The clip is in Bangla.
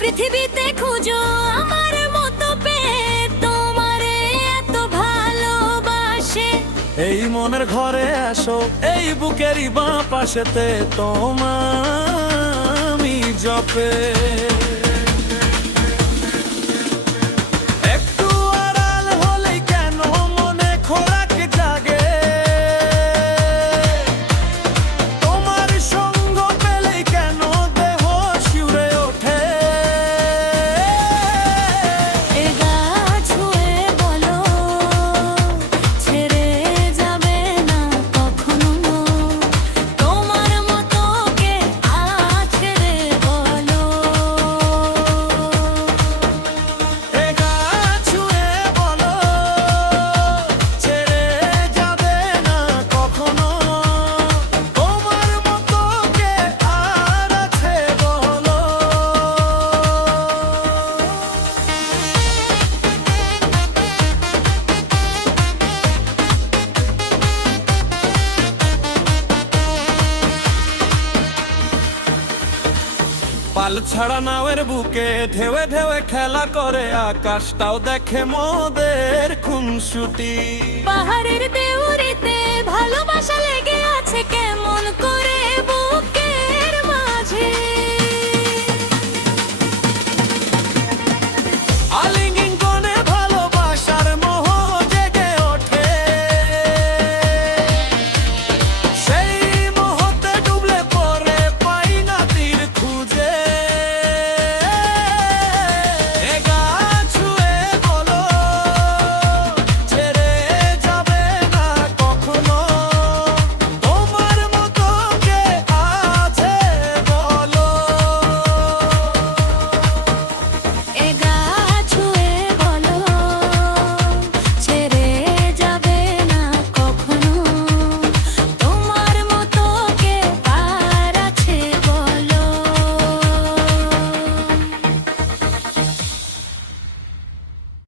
পৃথিবীতে খুঁজো আমার মতো পেয়ে তোমারে এত ভালোবাসে। এই মনের ঘরে আসো, এই বুকেরই বাঁ পাশেতে তোমামি জপে। একটু আড়াল হলেই কেন মনে খোরাক জাগে, তোমার সঙ্গ পেলেই কেন দেহ শিউরে ওঠে। এ গা ছুঁয়ে বলো ছেড়ে যাবে না কখনো, তোমার মতো কে আছে রে বলো। এ গা ছুঁয়ে বলো ছেড়ে যাবে না কখনো, তোমার মতো কে আর আছে বলো। পাল ছাড়া নাওয়ের বুকে ঢেউে ঢেউে খেলা করে, আকাশটাও দেখে মোদের খুনসুটি। পাহাড়ের দেউরিতে ভালোবাসা লেগে